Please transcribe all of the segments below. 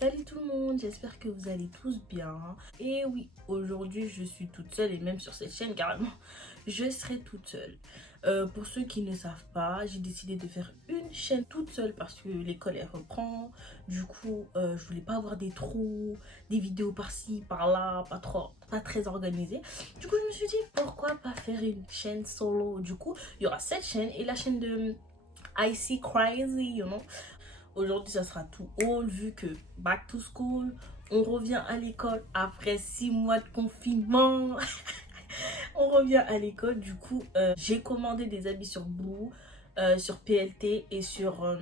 Salut tout le monde, j'espère que vous allez tous bien. Et oui, aujourd'hui je suis toute seule et même sur cette chaîne carrément, je serai toute seule. Pour ceux qui ne savent pas, j'ai décidé de faire une chaîne toute seule parce que l'école elle reprend. Du coup, je voulais pas avoir des trous, des vidéos par-ci, par-là, pas très organisées. Du coup, je me suis dit pourquoi pas faire une chaîne solo. Du coup, il y aura cette chaîne et la chaîne de Icy Crazy, you know. Aujourd'hui, ça sera tout haul vu que back to school, on revient à l'école après 6 mois de confinement. On revient à l'école, du coup, j'ai commandé des habits sur Boo, sur PLT et sur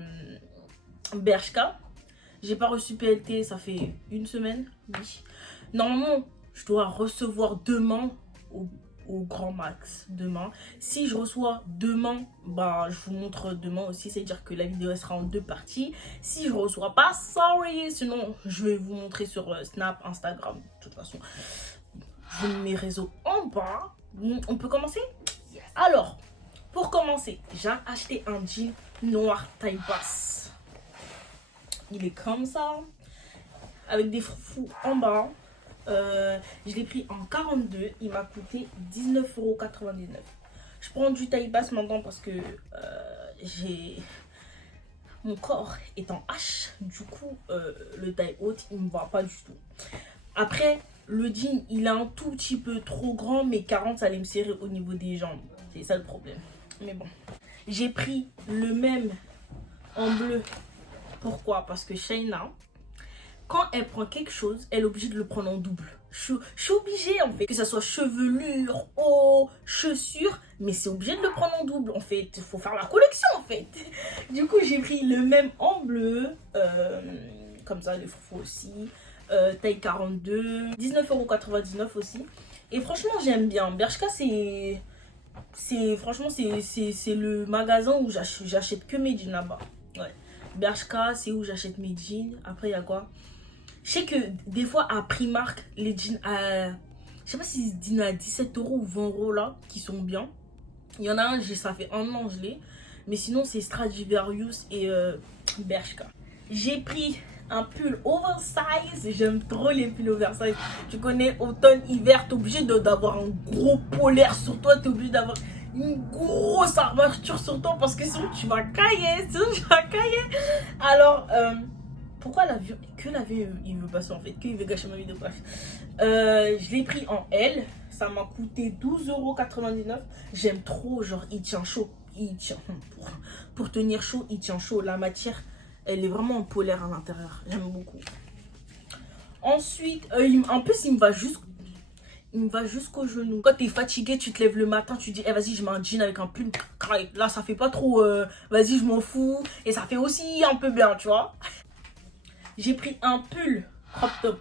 Bershka. J'ai pas reçu PLT, ça fait une semaine, oui. Normalement, je dois recevoir demain au grand max demain. Si je reçois demain, bah je vous montre demain aussi, c'est à dire que la vidéo elle sera en deux parties. Si je reçois pas, sorry, sinon je vais vous montrer sur Snap, Instagram. De toute façon, je mets mes réseaux en bas. On peut commencer? Alors, pour commencer, j'ai acheté un jean noir taille basse. Il est comme ça, avec des froufrous en bas. Je l'ai pris en 42, il m'a coûté 19,99 €. Je prends du taille basse maintenant parce que mon corps est en H, du coup le taille haute il me va pas du tout. Après le jean il est un tout petit peu trop grand, mais 40 ça allait me serrer au niveau des jambes, c'est ça le problème. Mais bon, j'ai pris le même en bleu. Pourquoi? Parce que Shayna, quand elle prend quelque chose, elle est obligée de le prendre en double. Je suis obligée en fait, que ça soit chevelure, haut, chaussures, mais c'est obligé de le prendre en double en fait. Il faut faire la collection en fait. Du coup, j'ai pris le même en bleu, comme ça, les froufrous aussi, taille 42, 19,99 € aussi. Et franchement, j'aime bien. Bershka, franchement, c'est le magasin où j'achète que mes jeans là-bas. Ouais. Bershka, c'est où j'achète mes jeans. Après, il y a quoi? Je sais que des fois à Primark, les jeans à... Je sais pas si c'est jeans à 17 € ou 20 € là, qui sont bien. Il y en a un, ça fait un an je l'ai. Mais sinon c'est Stradivarius et Bershka. J'ai pris un pull oversize. J'aime trop les pulls oversize. Tu connais automne, hiver, t'es obligé d'avoir un gros polaire sur toi. T'es obligé d'avoir une grosse armature sur toi parce que sinon tu vas cailler. Alors... pourquoi l'avion il veut passer en fait, qu'il veut gâcher ma vidéo, bref. Je l'ai pris en L, ça m'a coûté 12,99 €. J'aime trop, genre il tient chaud, pour tenir chaud, il tient chaud. La matière, elle est vraiment en polaire à l'intérieur, j'aime beaucoup. Ensuite, en plus il me va jusqu'au genou. Quand t'es fatigué, tu te lèves le matin, tu dis, vas-y, je mets un jean avec un pull. Là, ça fait pas trop, vas-y, je m'en fous. Et ça fait aussi un peu bien, tu vois. J'ai pris un pull crop top,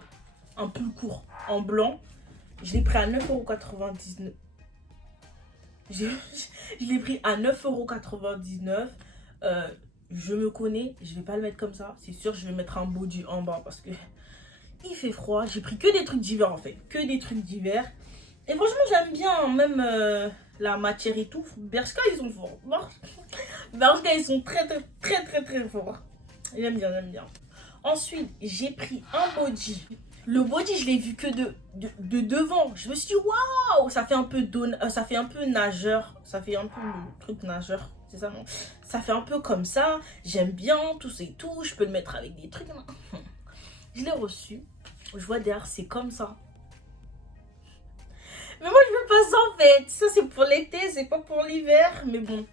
un pull court en blanc. Je l'ai pris à 9,99 €. Je l'ai pris à 9,99 €. Je me connais, je vais pas le mettre comme ça. C'est sûr, je vais mettre un body en bas parce que il fait froid. J'ai pris que des trucs d'hiver en fait, que des trucs d'hiver. Et franchement, j'aime bien même la matière et tout. Bershka, ils sont forts. Bershka, ils sont très forts. J'aime bien. Ensuite, j'ai pris un body. Le body, je l'ai vu que de devant. Je me suis dit, waouh, ça fait un peu nageur. Ça fait un peu le truc nageur. C'est ça, non? Ça fait un peu comme ça. J'aime bien, tout ça et tout. Je peux le mettre avec des trucs. Je l'ai reçu. Je vois derrière, c'est comme ça. Mais moi, je veux pas ça en fait. Ça, c'est pour l'été, c'est pas pour l'hiver. Mais bon,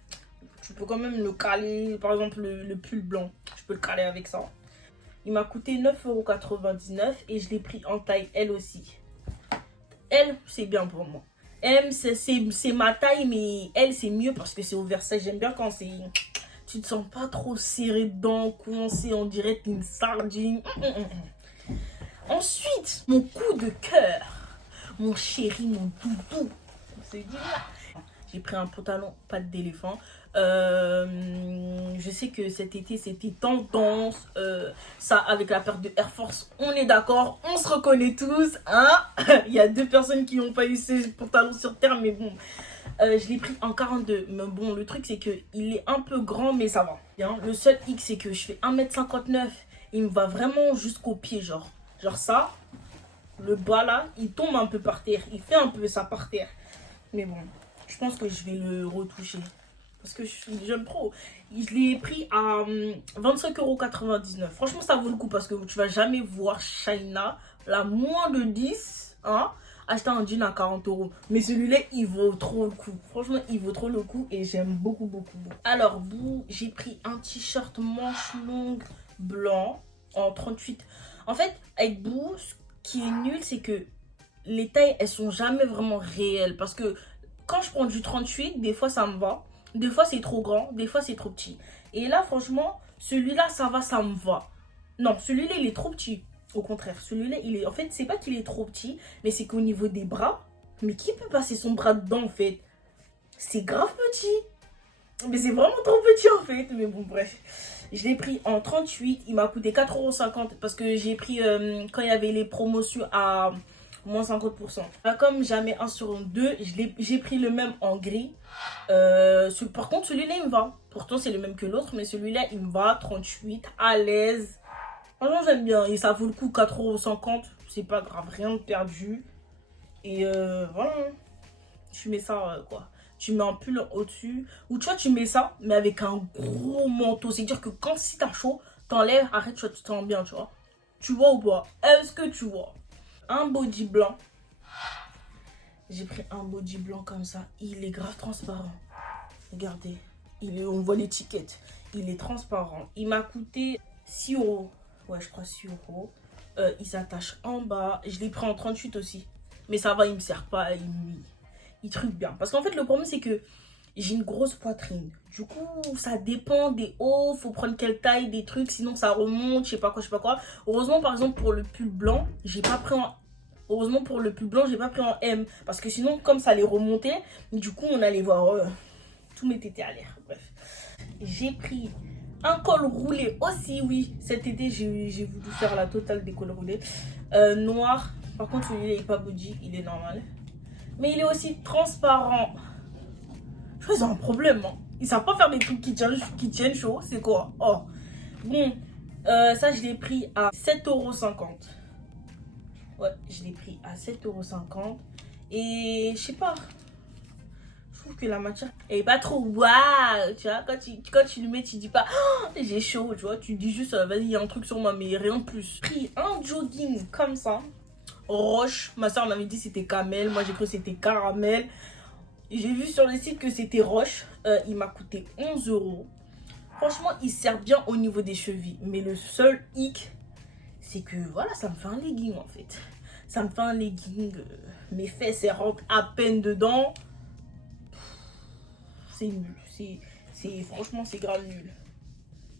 tu peux quand même le caler. Par exemple, le pull blanc. Je peux le caler avec ça. Il m'a coûté 9,99 € et je l'ai pris en taille L aussi. L, c'est bien pour moi. M, c'est ma taille, mais L, c'est mieux parce que c'est oversize. J'aime bien quand c'est... Tu te sens pas trop serré dedans, coincé, on dirait une sardine. Ensuite, mon coup de cœur. Mon chéri, mon doudou. C'est dit là. J'ai pris un pantalon pattes d'éléphant. Je sais que cet été c'était tendance, ça avec la paire de Air Force, on est d'accord, on se reconnaît tous, hein. Il y a 2 personnes qui n'ont pas eu ces pantalons sur terre, mais bon, je l'ai pris en 42. Mais bon, le truc c'est que il est un peu grand, mais ça va. Bien. Le seul hic c'est que je fais 1,59 m Il me va vraiment jusqu'au pied, genre. Genre ça, le bas là, il tombe un peu par terre. Il fait un peu ça par terre. Mais bon, je pense que je vais le retoucher. Parce que j'aime trop. Je l'ai pris à 25,99 €. Franchement, ça vaut le coup parce que tu vas jamais voir China, la moins de 10, hein, acheter un jean à 40 €. Mais celui-là, il vaut trop le coup. Franchement, il vaut trop le coup et j'aime beaucoup, beaucoup, beaucoup. Alors, j'ai pris un t-shirt manche longue blanc en 38. En fait, avec Boo, ce qui est nul, c'est que les tailles, elles sont jamais vraiment réelles. Parce que quand je prends du 38, des fois, ça me va. Des fois, c'est trop grand. Des fois, c'est trop petit. Et là, franchement, celui-là, ça va, ça me va. Non, celui-là, il est trop petit. Au contraire, celui-là, il est... En fait, c'est pas qu'il est trop petit, mais c'est qu'au niveau des bras... Mais qui peut passer son bras dedans, en fait? C'est grave petit. Mais c'est vraiment trop petit, en fait. Mais bon, bref. Je l'ai pris en 38. Il m'a coûté 4,50 € parce que j'ai pris quand il y avait les promotions à moins 50%. Comme jamais un sur deux, j'ai pris le même en gris. Par contre, celui-là, il me va. Pourtant, c'est le même que l'autre, mais celui-là, il me va. 38, à l'aise. Franchement, j'aime bien. Et ça vaut le coup, 4,50 €. C'est pas grave, rien de perdu. Et voilà. Tu mets ça, quoi. Tu mets un pull au-dessus. Ou tu vois, tu mets ça, mais avec un gros manteau. C'est-à-dire que quand si t'as chaud, t'enlèves, arrête, tu te sens bien, tu vois. Tu vois ou pas? Est-ce que tu vois? Un body blanc. J'ai pris un body blanc comme ça. Il est grave transparent. Regardez. On voit l'étiquette. Il est transparent. Il m'a coûté 6 €. Ouais, je crois 6 €. Il s'attache en bas. Je l'ai pris en 38 aussi. Mais ça va, il me sert pas. Il truc bien. Parce qu'en fait, le problème, c'est que j'ai une grosse poitrine. Du coup, ça dépend des hauts. Faut prendre quelle taille, des trucs. Sinon, ça remonte. Je sais pas quoi, je sais pas quoi. Heureusement, par exemple, pour le pull blanc, j'ai pas pris en... Heureusement, pour le pull blanc, j'ai pas pris en M. Parce que sinon, comme ça allait remonter, du coup, on allait voir tous mes tétés à l'air. Bref. J'ai pris un col roulé aussi, oui. Cet été, j'ai voulu faire la totale des cols roulés. Noir. Par contre, celui-là, il est pas body. Il est normal. Mais il est aussi transparent. Je crois qu'ils ont un problème. Hein. Ils savent pas faire des trucs qui tiennent chaud. C'est quoi? Oh. Bon. Ça, je l'ai pris à 7,50 €. Ouais, je l'ai pris à 7,50 €. Et je sais pas. Je trouve que la matière elle est pas trop waouh. Tu vois, quand tu le mets, tu dis pas oh, j'ai chaud. Tu vois, tu dis juste vas-y, il y a un truc sur moi, mais rien de plus. J'ai pris un jogging comme ça. Roche. Ma soeur m'avait dit c'était camel. Moi, j'ai cru que c'était caramel. J'ai vu sur le site que c'était roche. Il m'a coûté 11 €. Franchement, il sert bien au niveau des chevilles. Mais le seul hic, c'est que voilà, ça me fait un legging en fait. Ça me fait un legging. Mes fesses, elles rentrent à peine dedans. C'est nul. Franchement, c'est grave nul.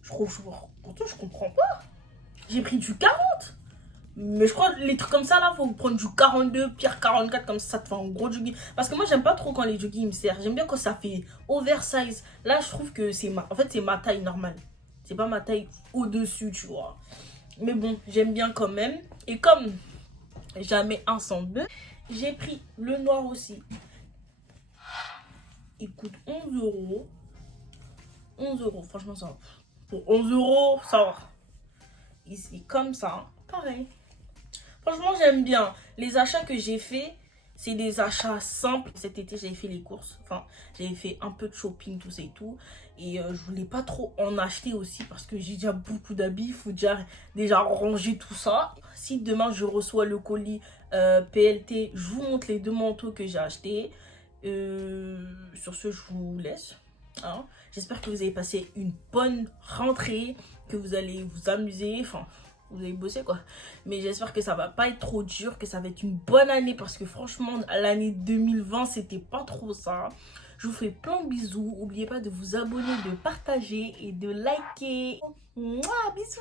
Pourtant, je comprends pas. J'ai pris du 40. Mais je crois que les trucs comme ça, là, faut prendre du 42, pire 44, comme ça te fait un gros jogging. Parce que moi, j'aime pas trop quand les joggings me servent. J'aime bien quand ça fait oversize. Là, je trouve que en fait, c'est ma taille normale. C'est pas ma taille au-dessus, tu vois. Mais bon, j'aime bien quand même. Et comme jamais un sans deux, j'ai pris le noir aussi. Il coûte 11 €. 11 €, franchement, ça va. Pour 11 €, ça va. Ici, comme ça, pareil. Franchement, j'aime bien. Les achats que j'ai fait, c'est des achats simples. Cet été, j'avais fait les courses. Enfin, j'avais fait un peu de shopping, tout ça et tout. Et je voulais pas trop en acheter aussi parce que j'ai déjà beaucoup d'habits. Il faut déjà ranger tout ça. Si demain, je reçois le colis PLT, je vous montre les 2 manteaux que j'ai achetés. Sur ce, je vous laisse. Hein. J'espère que vous avez passé une bonne rentrée, que vous allez vous amuser. Enfin... Vous allez bosser quoi. Mais j'espère que ça va pas être trop dur, que ça va être une bonne année parce que franchement l'année 2020 c'était pas trop ça. Je vous fais plein de bisous. N'oubliez pas de vous abonner, de partager et de liker. Mouah, bisous.